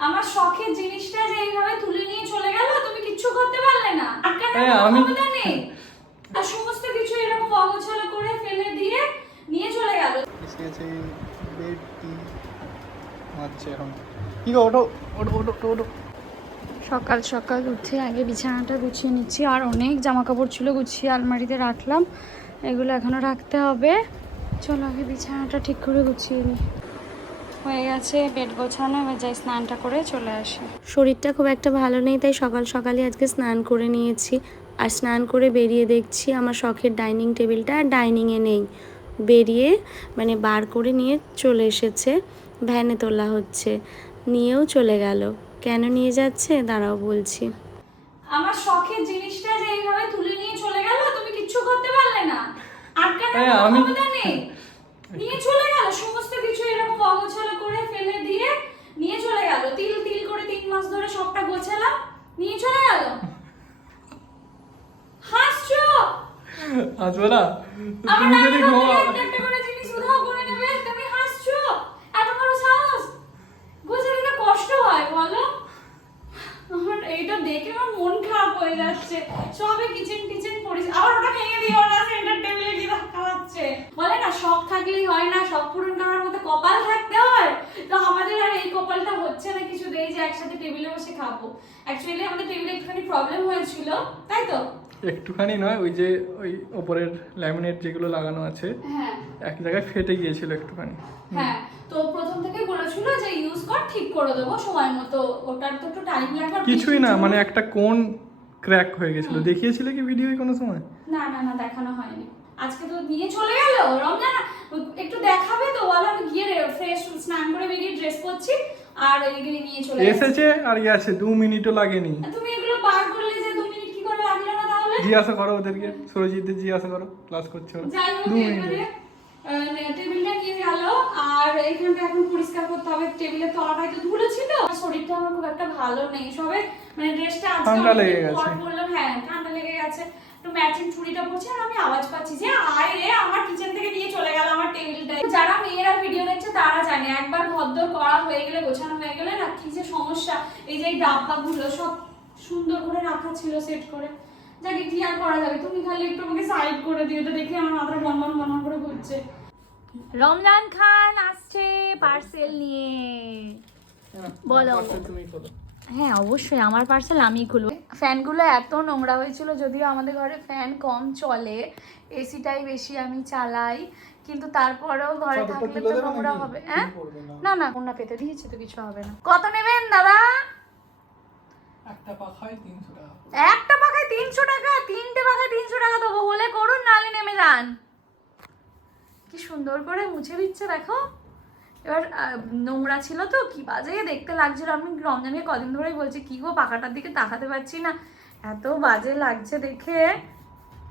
আমার শখের জিনিসটা যে এইভাবে তুলে নিয়ে চলে গেল তুমি কিচ্ছু করতে পারলে না। হ্যাঁ, আমি- ক্ষমতা নেই। আর সমস্ত কিছু এরকম অগোছালো করে ফেলে দিয়ে নিয়ে চলে গেল। সকাল সকাল উঠে আগে বিছানাটা গুছিয়ে নিচ্ছি। আর অনেক জামা কাপড় ছিল গুছিয়ে আলমারিতে রাখলাম। এগুলো এখনও রাখতে হবে। চলো আগে বিছানাটা ঠিক করে গুছিয়ে নিই। হয়ে গেছে বেড গোছানো এবার যাই স্নানটা করে চলে আসি। শরীরটা খুব একটা ভালো নেই তাই সকাল সকালে আজকে স্নান করে নিয়েছি। আর স্নান করে বেরিয়ে দেখছি আমার শখের ডাইনিং টেবিলটা আর ডাইনিংয়ে নেই। বেরিয়ে মানে বার করে নিয়ে চলে এসেছে ভ্যানে তোলা হচ্ছে। নিয়েও চলে গেল। কেন নিয়ে যাচ্ছে? দাঁড়াও বলছি। আমার শখের জিনিসটা যে এইভাবে তুলে নিয়ে চলে গেল তুমি কিচ্ছু করতে পারলে না। আটকানোর হ্যাঁ, কোনো আমি- ক্ষমতা নেই। নিয়ে চলে গেল। সমস্ত কিছু এরকম অগোছালো করে ফেলে দিয়ে নিয়ে চলে গেল। তিল তিল করে তিন মাস ধরে সবটা গোছালাম নিয়ে চলে গেল। হাসছো? আসবে না। তুমি যদি রান্নাঘর একটা একটা করে জিনিস উধাও করে নেবে তুমি হাসছো? এত বড় সাহস? গোছাতে তো কষ্ট হয় বলো। আমার এইটা দেখে আমার মন খারাপ হয়ে যাচ্ছে। সবে কিচেন টিচেন পড়েছে। আবার ওটা ভেঙে দিও না সেন্টার টেবিলে বলে না শখ থাকলেই হয় না শখ পূরণ করার মতো কপাল থাকতে হয়। তো আমাদের আর এই কপালটা হচ্ছে না কিছু দেই যে একসাথে টেবিলে বসে খাব। অ্যাকচুয়ালি আমাদের টেবিলে একটুখানি প্রবলেম হয়েছিল তাই তো? একটুখানি নয় ওই যে ওই ওপরের ল্যামিনেট যেগুলো লাগানো আছে হ্যাঁ। এক জায়গায় ফেটে গিয়েছিল একটুখানি। হ্যাঁ তো প্রথম থেকে বলেছিল যে ইউজ কর ঠিক করে দেবো সময় মতো। ওটার তো একটু টাইম লাগবে কিছুই না মানে একটা কোন ক্র্যাক হয়ে গেছিল। দেখিয়েছিলে কি ভিডিওয় কোনো সময়? না না না দেখানো হয়নি। আজকে তো নিয়ে চলে গেল। রমজান একটু দেখাবে তো? বলো আমি গিয়ে ফ্রেশ স্নান করে বেরিয়ে ড্রেস করছি আর এগুলি নিয়ে চলে গেছে এসেছে আর গেছে দু মিনিটও লাগেনি। তুমি এগুলো বার করলে যে দু মিনিট কি করে লাগল না তাহলে? জিজ্ঞাসা করো ওদেরকে। সুরজিৎদের জিজ্ঞাসা করো ক্লাস করছে ওরা। যাই হোক এবারে টেবিলটা নিয়ে গেল। আর এখানটা এখন পরিষ্কার করতে হবে। টেবিলের তলাটাই তো ধুলো ছিল। শরীরটা আমার খুব একটা ভালো নেই। সবে মানে ড্রেসটা আজকে ঠান্ডা লেগে গেছে। হ্যাঁ ঠান্ডা লেগে গেছে। একটু ম্যাচিং চুড়িটা পরছে আর আমি আওয়াজ পাচ্ছি যে আয় রে আমার কিচেন থেকে নিয়ে চলে গেল আমার টেবিলটা যারা মেয়েরা ভিডিও দেখছে তারা জানে একবার ভদ্র করা হয়ে গেলে গোছানো হয়ে গেলে না কি যে সমস্যা। এই যে ডাব্বাগুলো সব সুন্দর করে রাখা ছিল সেট করে। যাকে ক্লিয়ার করা যাবে? তুমি খালি একটু আমাকে সাইড করে দিও এটা দেখে আমার মাথাটা বনবন বনবন করে ঘুরছে। রমজান খান আসছে পার্সেল নিয়ে। বলো। তুমি খোলো হ্যাঁ অবশ্যই। আমার পার্সেল আমিই খুলবো। ফ্যানগুলো এত নোংরা হয়েছিল যদিও আমাদের ঘরে ফ্যান কম চলে। এসিটাই বেশি আমি চালাই। কিন্তু তারপরেও ঘরে থাকলে তো নোংরা হবে। হ্যাঁ? না। না না পেতে দিয়েছে তো কিছু হবে না। কত নেবেন দাদা? একটা পাখায় তিনশো টাকা। একটা পাখায় তিনশো টাকা? তিনটে পাখায় তিনশো টাকা দেবো। হলে করুন নালে নেমে যান। কি সুন্দর করে মুছে দিচ্ছে দেখো। এবার নোংরা ছিল তো কি বাজে দেখতে লাগছিল। আমি রমজানকে কদিন ধরেই বলছি কি গো পাখাটার দিকে তাকাতে পারছি না। এত বাজে লাগছে দেখে।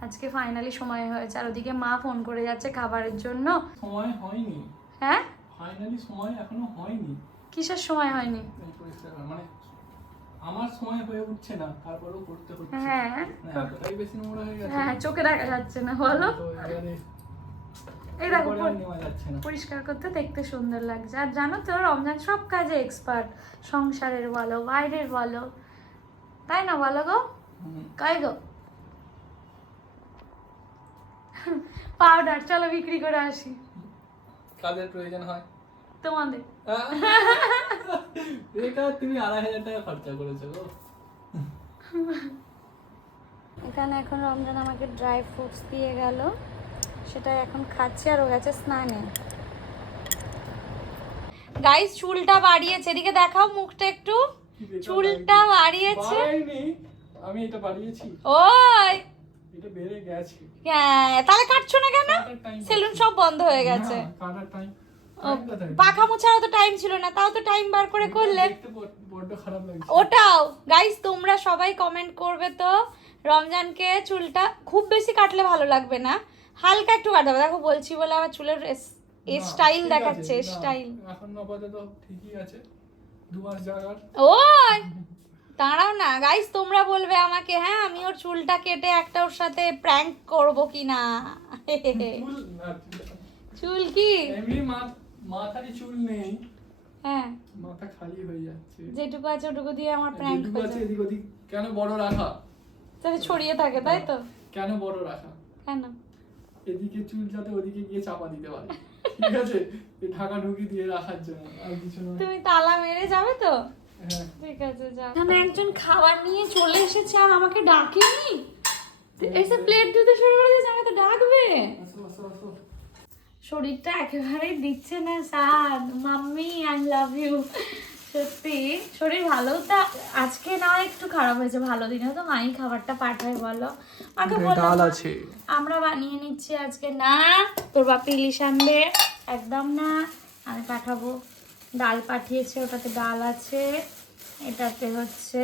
আজকে ফাইনালি সময় হয়েছে। আর ওদিকে মা ফোন করে যাচ্ছে খাবারের জন্য। সময় হয়নি। হ্যাঁ? ফাইনালি সময় এখনও হয়নি। কিসের সময় হয়নি। মানে আমার সময় হয়ে উঠছে না তারপরেও করতে হচ্ছে। হ্যাঁ। বেশি নোংরা হয়ে গেছে। হ্যাঁ চোখে দেখা যাচ্ছে না বলো। এই দেখো পরিষ্কার করতে দেখতে সুন্দর লাগছে। আর জানো তো রমজান সব কাজে এক্সপার্ট সংসারের বলো বাইরের বলো তাই না বলো গো। কয় গো? পাউডার চলো বিক্রি করে আসি। কাজের প্রয়োজন হয়? তোমাদের। এটা তুমি আড়াই হাজার টাকা খরচা করেছ গো। এখানে এখন রমজান আমাকে ড্রাই ফ্রুটস দিয়ে গেল। সেটা এখন খাচ্ছি আর ও গেছে স্নানে। গাইস চুলটা বাড়িয়েছে। এদিকে দেখাও মুখটা একটু। চুলটা বাড়িয়েছে। আমি এটা বাড়িয়েছি। ওই। এটা বেড়ে গেছে। হ্যাঁ, তাহলে কাটছো না কেন? সেলুন সব বন্ধ হয়ে গেছে। কাটার ও, পাখা মোছারও তো টাইম ছিল না তাও তো টাইম বার করে করলে। ওটাও। গাইস তোমরা সবাই কমেন্ট করবে তো। রমজানকে চুলটা খুব বেশি কাটলে ভালো লাগবে না। হালকা একটু কাটাবে দেখো বলছি বলে আমার চুলের স্টাইল দেখাচ্ছে স্টাইল এখন আপাতত ঠিকই আছে। দু মাস জাগার ওই দাঁড়াও না। গাইস তোমরা বলবে আমাকে হ্যাঁ আমি ওর চুলটা কেটে একটা ওর সাথে প্র্যাঙ্ক করব কি না? চুল কি? এমনি মা- মাথায় চুল নেই। হ্যাঁ। মাথা খালি হয়ে যাচ্ছে। যেটুকু আছে ওটুকু দিয়ে আমার প্র্যাঙ্ক যেটুকু হয়ে আছে এদিক ওদিক। কেন বড় রাখা? যাতে ছড়িয়ে থাকে তাই তো? কেন বড় রাখা? কেন? এদিকে চুল যাতে ওদিকে গিয়ে চাপা দিতে পারে। ঠিক আছে? ঢাকা ঢুকি দিয়ে রাখার জন্য আর কিছু নয়। তুমি তালা মেরে যাবে তো? হ্যাঁ। ঠিক আছে যাও। এখানে একজন খাবার নিয়ে চলে এসেছে আর আমাকে ডাকেনি। এসে প্লেট ধুতে শুরু করে দিয়েছে আমাকে তো ডাকবে। শরীরটা একেবারেই দিচ্ছে না সাদ মাম্মি আই লাভ ইউ সত্যি শরীর ভালো? তা আজকে না একটু খারাপ হয়েছে ভালো দিনে। তো মাই খাবারটা পাঠায় বলো। মাকে বললাম ডাল আছে। আমরা বানিয়ে নিচ্ছি আজকে। না তোর বাপি ইলিশ আনবে। একদম না। আমি পাঠাবো। ডাল পাঠিয়েছে ওটাতে ডাল আছে। এটাতে হচ্ছে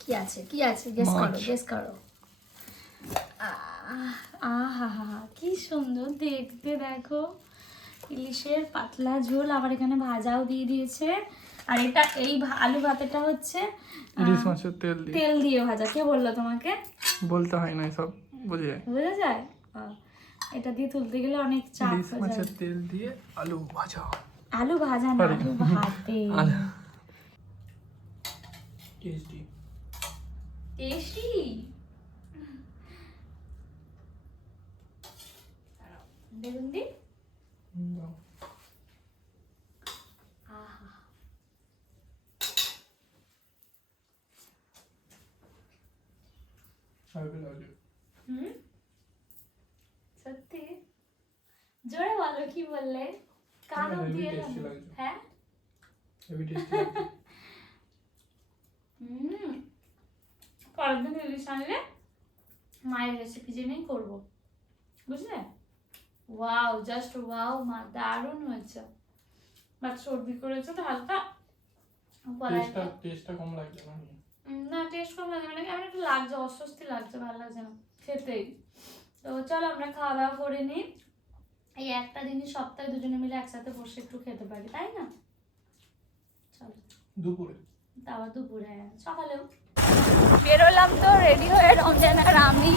কি আছে? কি আছে? গেস করো। গেস করো। আহা কি সুন্দর দেখতে দেখো। ইলিশের পাতলা ঝোল আবার এখানে ভাজাও দিয়ে দিয়েছে। আর এটা এই আলু ভাতেটা হচ্ছে ইলিশ মাছের তেল দিয়ে। তেল দিয়ে ভাজা। কে বলল তোমাকে? বলতে হয় না সব বুঝে যায়। বোঝা যায়? এটা দিয়ে তুলতে গেলে অনেক চাপ ইলিশ মাছের তেল দিয়ে আলু ভাজা। আলু ভাজা না আলু ভাতে। টেস্টি। টেস্টি? দেখুন দি আহা হুম? সত্যি? জোরে বলো কি বললে? কান হেবি। হ্যাঁ? হেভি টেস্টি হুম। পরের দিন ইলিশ আনলে মায়ের রেসিপি জেনেই করব। বুঝলে? ওয়াও জাস্ট ওয়াও মা দারুণ হয়েছে। বাট সর্দি করেছে তো হালকা। টেস্টটা টেস্টটা কম লাগছে না না টেস্ট কম লাগে মানে কেমন একটু লাগছে অস্বস্তি লাগছে ভালো লাগছে না খেতেই। তো চলো আমরা খাওয়া দাওয়া করে নিই। এই একটা জিনিস সপ্তাহে দুজনে মিলে একসাথে বসে একটু খেতে পারি তাই না? চলো। দুপুরে। তাও দুপুরে সকালেও। বেরোলাম তো রেডি হয়ে রমজান আর আমি।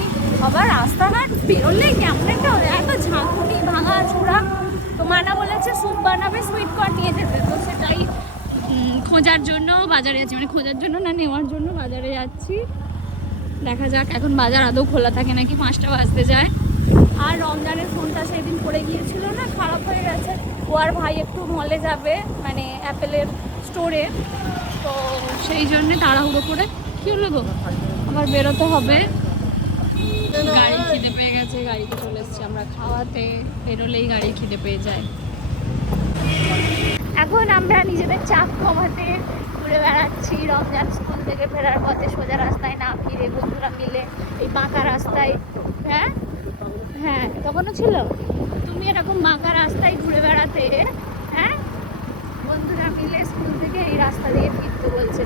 আবার রাস্তাঘাট বেরোলে কেমন একটা হয়, এত ঝাঁকুনি ভাঙা চূড়া তো মানা বলেছে স্যুপ বানাবে সুইট কর্ন নিয়ে যেতে তো সেটাই খোঁজার জন্য বাজারে যাচ্ছি। মানে খোঁজার জন্য না, নেওয়ার জন্য বাজারে যাচ্ছি। দেখা যাক, এখন বাজার আদৌ খোলা থাকে নাকি পাঁচটা বাজতে যায়। আর রমজানের ফোনটা সেদিন পড়ে গিয়েছিল না, খারাপ হয়ে গেছে। ও আর ভাই একটু মলে যাবে মানে অ্যাপেলের স্টোরে তো সেই জন্যে তাড়াহুড়ো করে, কী হলো গো? আবার বেরোতে হবে। গাড়ি খিদে পেয়ে গেছে, গাড়িতে চলে এসেছি আমরা খাওয়াতে। বেরোলেই গাড়ি খিদে পেয়ে যায়। এখন আমরা নিজেদের চাপ কমাতে ঘুরে বেড়াচ্ছি, রমজান স্কুল থেকে ফেরার পথে সোজা রাস্তায় না ফিরে বন্ধুরা মিলে এই বাঁকা রাস্তায় হ্যাঁ? হ্যাঁ তখনও ছিল? তুমি এরকম বাঁকা রাস্তায় ঘুরে বেড়াতে হ্যাঁ? বন্ধুরা মিলে স্কুল থেকে এই রাস্তা দিয়ে ফিরতে বলছে।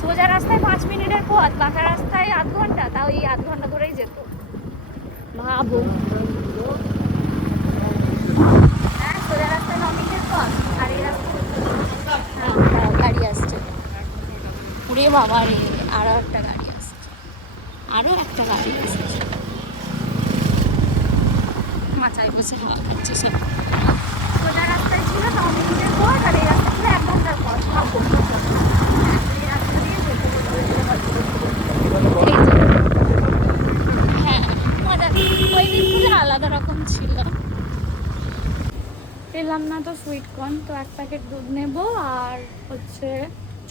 সোজা রাস্তায় পাঁচ মিনিটের পথ, বাঁকা রাস্তায় আধ ঘণ্টা, তাও এই আধ ঘণ্টা ধরেই যেত ভাবো হ্যাঁ সোজা রাস্তায় ন মিনিটের পথ আর এই রাস্তায় হ্যাঁ, হ্যাঁ, গাড়ি আসছে ওরে বাবা রে আরও একটা গাড়ি আসছে আরও একটা গাড়ি আসছে মাথায় বসে হাওয়া খাচ্ছে সব সোজা ছিল ন মিনিটের আর এই রাস্তা ছিল। হ্যাঁ মজা ওই দিনগুলো আলাদা রকম ছিল। পেলাম না তো সুইট কর্ন, তো এক প্যাকেট দুধ নেব, আর হচ্ছে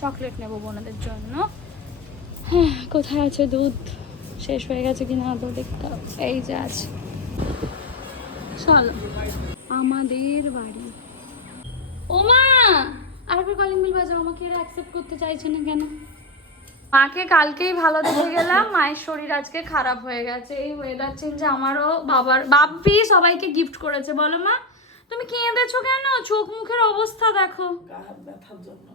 চকলেট নেব বোনদের জন্য। হ্যাঁ কোথায় আছে দুধ? শেষ হয়ে গেছে কিনা আদৌ দেখতে হবে। এই যে আছে। চলো আমাদের বাড়ি। ও মা আরেকবার কলিং বিল বাজাও। আমাকে এরা অ্যাকসেপ্ট করতে চাইছে না কেন? মাকে কালকেই ভালো দেখে গেলাম। মায়ের শরীর আজকে খারাপ হয়ে গেছে। এই ওয়েদার চেঞ্জ আমারও বাবার বাপ্পি সবাইকে গিফট করেছে। বলো মা তুমি কেঁদেছো কেন? চোখ মুখের অবস্থা দেখো। ব্যথার জন্য।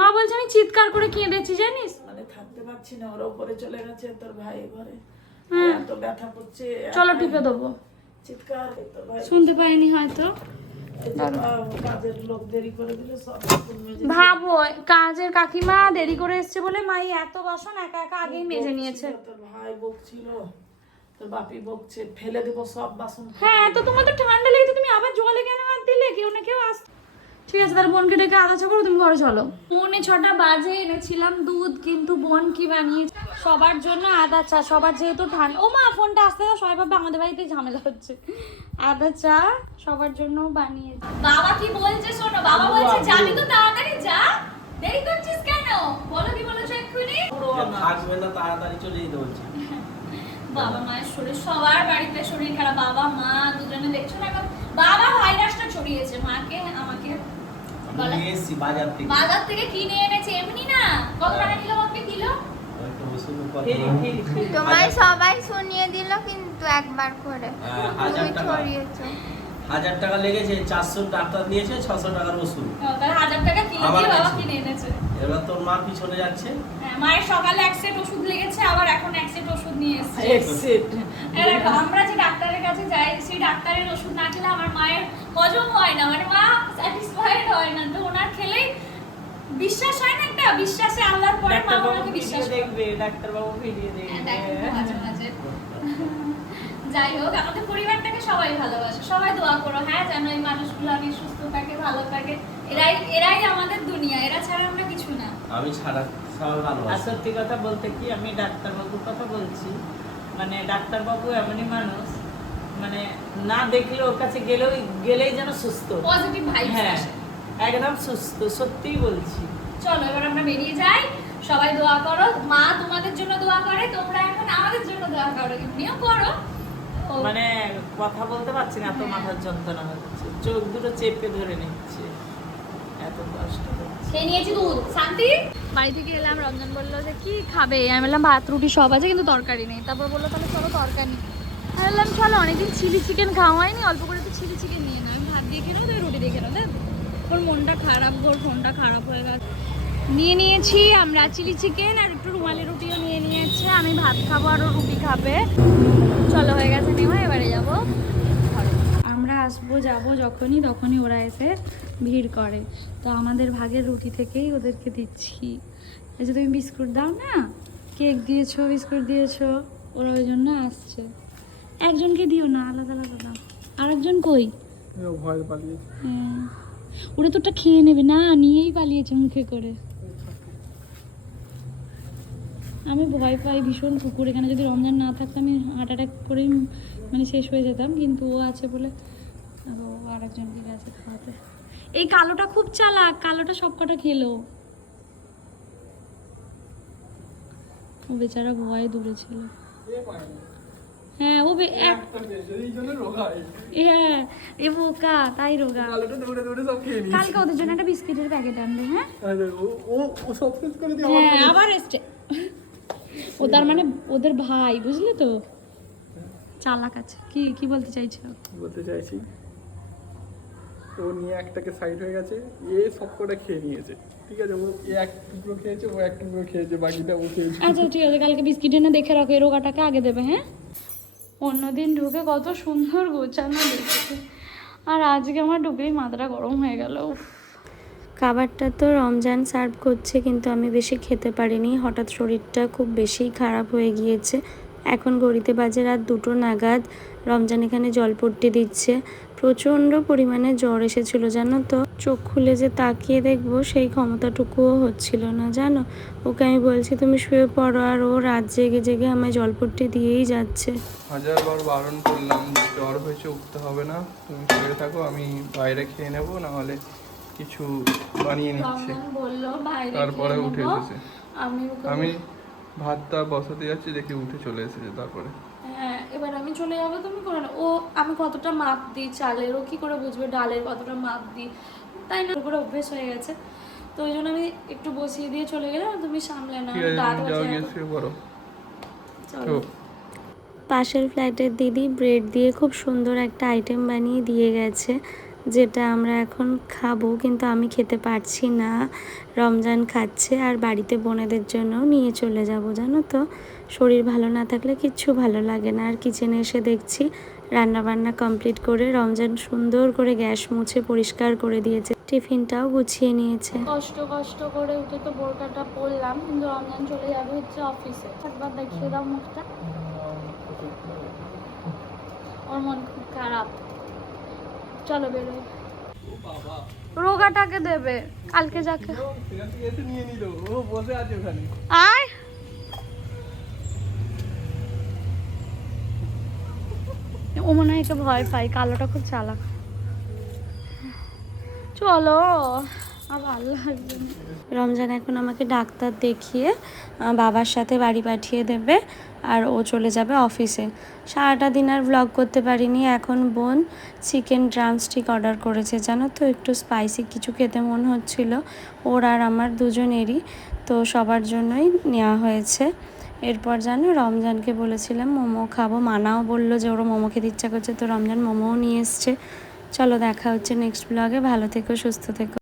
মা বলছে আমি চিৎকার করে কেঁদেছি জানিস? মানে থাকতে পারছি না ওরা উপরে চলে গেছে তোর ভাই ঘরে। হ্যাঁ। এত ব্যথা করছে চলো টিপে দেবো। চিৎকার শুনতে পাইনি হয়তো। ভাবো কাজের কাকিমা দেরি করে এসছে বলে মাই এত বাসন একা একা আগেই মেজে নিয়েছে। তোর ভাই বকছিল তোর বাপি বকছে ফেলে দিব সব বাসন। হ্যাঁ তো তোমার তো ঠান্ডা লেগেছে তুমি আবার জলে কেন হাত দিলে? কেউ না কেউ আস ঠিক আছে তাহলে বোনকে ডেকে আদা করো তুমি ঘরে চলো। পৌনে ছটা বাজে এনেছিলাম দুধ কিন্তু বোন কি বানিয়েছে? সবার জন্য আদা চা সবার যেহেতু ঠান্ডা ও মা ফোনটা আসতে দাও সবাই ভাবে আমাদের বাড়িতে ঝামেলা হচ্ছে। আদা চা সবার জন্য বানিয়েছে। বাবা কি বলছে শোনো বাবা বলছে যাবি তো তাড়াতাড়ি যা দেরি করছিস কেন? বলো কি বলেছ এক্ষুনি? থাকবে না তাড়াতাড়ি চলে যেতে বলছে। বাবা মায়ের শরীর সবার বাড়িতে শরীর খারাপ। বাবা মা দুজনে দেখছ না এখন? বাবা ভাইরাসটা ছড়িয়েছে মাকে আমাকে। নিয়ে বাজার থেকে। বাজার থেকে কিনে এনেছে এমনি না? কত টাকা কিলো মাপে কিলো? হয়তো ওষুধের কথা ফিরি, ফিরি, ফিরি। তোমায় সবাই শুনিয়ে দিল কিন্তু একবার করে। হ্যাঁ, হাজার টাকা। ছড়িয়েছো। হাজার টাকা লেগেছে চারশো ডাক্তার দিয়েছে ছশো টাকার ওষুধ। হাজার টাকা। কিনে এনেছে। এবার তোর মা পিছনে যাচ্ছে। হ্যাঁ, মায়ের সকালে এক সেট ওষুধ লেগেছে আবার এখন এক সেট ওষুধ নিয়ে এসেছে. আমরা যে ডাক্তারের কাছে যাই সেই ডাক্তারের ওষুধ না খেলে আমার মায়ের হজম হয় না মানে মা স্যাটিসফাইড হয় না। তো ওনার খেলেই বিশ্বাস হয় না একটা? বিশ্বাসে আল্লাহর পরে মা ওনাকে বিশ্বাস দেখবে ডাক্তারবাবু ভিডিও হ্যাঁ, দেখবে মাঝে মাঝে। যাই হোক আমাদের পরিবারটাকে সবাই ভালোবাসে। সবাই দোয়া করো হ্যাঁ যেন এই মানুষগুলো আমি সুস্থ থাকে ভালো থাকে। এরাই এরাই আমাদের দুনিয়া এরা ছাড়া আমরা কিছু না। আমি ছাড়া সবাই আর সত্যি কথা বলতে কি আমি ডাক্তারবাবুর কথা বলছি। মানে ডাক্তারবাবু এমনই মানুষ মানে না দেখলে ওর কাছে গেলেও গেলেই যেন সুস্থ। পজিটিভ ভাইবস হ্যাঁ একদম সুস্থ সত্যিই বলছি। চলো এবার আমরা বেরিয়ে যাই। সবাই দোয়া করো। মা তোমাদের জন্য দোয়া করে তোমরা এখন আমাদের জন্য দোয়া করো এমনিও করো। মানে কথা বলতে পারছি না এত মাথার যন্ত্রণা হচ্ছে। চোখ দুটো চেপে ধরে নিচ্ছে। এত কষ্ট হচ্ছে। খেয়ে নিয়েছি দুধ। শান্তি? বাড়ি থেকে এলাম রমজান বলল যে কি খাবে? আমি বললাম ভাত রুটি সব আছে কিন্তু তরকারি নেই। তারপর বলল তাহলে চলো তরকারি আমি বললাম চলো, অনেকদিন চিলি চিকেন খাওয়া হয়নি, অল্প করে তো চিলি চিকেন নিয়ে নাও আমি ভাত দিয়ে নেব তুমি রুটি দিয়ে নেব। ওর মনটা খারাপ, ওর ফোনটা খারাপ হয়ে গেছে। নিয়ে নিয়েছি আমরা চিলি চিকেন আর একটু রুমালি রুটিও নিয়ে নিয়েছে। আমি ভাত খাব আর রুটি খাবে। চলো, হয়ে গেছে নেওয়া, এবারে যাব। আমরা আসব, যাব যখনই, তখনই ওরা এসে ভিড় করে। তো আমাদের ভাগের রুটি থেকেই ওদেরকে দিচ্ছি। এই যে তুমি বিস্কুট দাও না, কেক দিয়েছ, বিস্কুট দিয়েছ, ওরা ওই জন্য আসছে। একজনকে দিও না আলাদা আলাদা দাও। আরেকজন কই? ভয় পালিয়ে হ্যাঁ। ওরা তোটা খেয়ে নেবে। না নিয়েই পালিয়েছে মুখে করে। আমি ভয় পাই ভীষণ কুকুর এখানে যদি রমজান না থাকতো আমি হার্ট অ্যাটাক করেই মানে শেষ হয়ে যেতাম। কিন্তু ও আছে বলে ও আরেকজনকে গেছে খাওয়াতে। এই কালোটা খুব চালাক। কালোটা সব কটা খেলো। ও বেচারা ভয়ে দূরে ছিল। হ্যাঁ ও হ্যাঁ এ বোকা তাই রোগা। কালকে ওদের জন্য একটা বিস্কিটের প্যাকেট আনবে হ্যাঁ? হ্যাঁ আবার এসছে। ও তার মানে ওদের ভাই বুঝলি তো? চালাক আছে। কি কি বলতে চাইছো? বলতে চাইছি ও নিয়ে একটাকে সাইড হয়ে গেছে এ সব কটা খেয়ে নিয়েছে। ঠিক আছে ও এক টুকরো খেয়েছে ও এক টুকরো খেয়েছে বাকিটা ও খেয়েছে। আচ্ছা ঠিক আছে কালকে বিস্কিট এনে দেখে রাখো এই রোগাটাকে আগে দেবে হ্যাঁ? অন্যদিন ঢুকে কত সুন্দর গোছানো দেখছে আর আজকে আমার ঢুকেই মাথাটা গরম হয়ে গেল। খাবারটা তো রমজান সার্ভ করছে, কিন্তু আমি বেশি খেতে পারিনি। হঠাৎ শরীরটা খুব বেশি খারাপ হয়ে গিয়েছে। এখন ঘড়িতে বাজে রাত দুটো নাগাদ। রমজান এখানে জলপট্টি দিচ্ছে। প্রচণ্ড পরিমাণে জ্বর এসেছিল জানো তো? চোখ খুলে যে তাকিয়ে দেখব সেই ক্ষমতাটুকুও হচ্ছিল না জানো? ওকে আমি বলছি তুমি শুয়ে পড়ো আর ও রাত জেগে জেগে আমায় জলপট্টি দিয়েই যাচ্ছে। হাজারবার বারণ করলাম জ্বর হয়েছে উঠতে হবে না। তুমি শুয়ে থাকো আমি বাইরে খেয়ে নেব নাহলে কিছু বানিয়ে নিচ্ছে। তারপরে উঠে। এসেছে আমি ভাতটা বসাতে যাচ্ছি দেখি উঠে চলে এসেছে তারপরে। এবার আমি চলে যাব তুমি করে না ও আমি কতটা মাপ দিই চালের? ও কি করে বুঝবে ডালের কতটা মাপ দিই? তাই না? করে অভ্যেস হয়ে গেছে। তো ওই জন্য আমি একটু বসিয়ে দিয়ে চলে গেলাম তুমি সামলে না দাঁত চলো। পাশের ফ্ল্যাটের দিদি ব্রেড দিয়ে খুব সুন্দর একটা আইটেম বানিয়ে দিয়ে গেছে যেটা আমরা এখন খাব কিন্তু আমি খেতে পারছি না। রমজান খাচ্ছে আর বাড়িতে বোনেদের জন্য নিয়ে চলে যাব জানো তো? শরীর ভালো না থাকলে কিচ্ছু ভালো লাগে না। আর কিচেনে এসে দেখছি রান্না বান্না কমপ্লিট করে রমজান সুন্দর করে গ্যাস মুছে পরিষ্কার করে দিয়েছে। টিফিনটাও গুছিয়ে নিয়েছে। কষ্ট কষ্ট করে উঠে তো বোরকাটা পরলাম কিন্তু রমজান চলে যাবে হচ্ছে অফিসে একবার দেখিয়ে দাও মুখটা। ওর মন খুব খারাপ। চলো বেরোই। বাবা রোগাটাকে দেবে কালকে যাকে। ও, সেখান থেকে এসে নিয়ে নিল ও বসে আছে ওখানে আয়। ও মনে হয় ভয় পাই কালোটা খুব চালাক। চলো রমজান এখন আমাকে ডাক্তার দেখিয়ে বাবার সাথে বাড়ি পাঠিয়ে দেবে, আর ও চলে যাবে অফিসে। সারাটা দিন আর ব্লগ করতে পারিনি, এখন বোন চিকেন ড্রামস্টিক অর্ডার করেছে, জানো তো? একটু স্পাইসি কিছু খেতে মন হচ্ছিল। ওর আর আমার দুজনেরই, তো সবার জন্যই নেওয়া হয়েছে। এরপর জানো রমজানকে বলেছিলাম, মোমো খাব। মানাও বলল যে ওর মোমো খেতে ইচ্ছা করছে, তো রমজান মোমোও নিয়ে এসছে। চলো দেখা হচ্ছে নেক্সট ব্লগে ভালো থেকো, সুস্থ থেকো।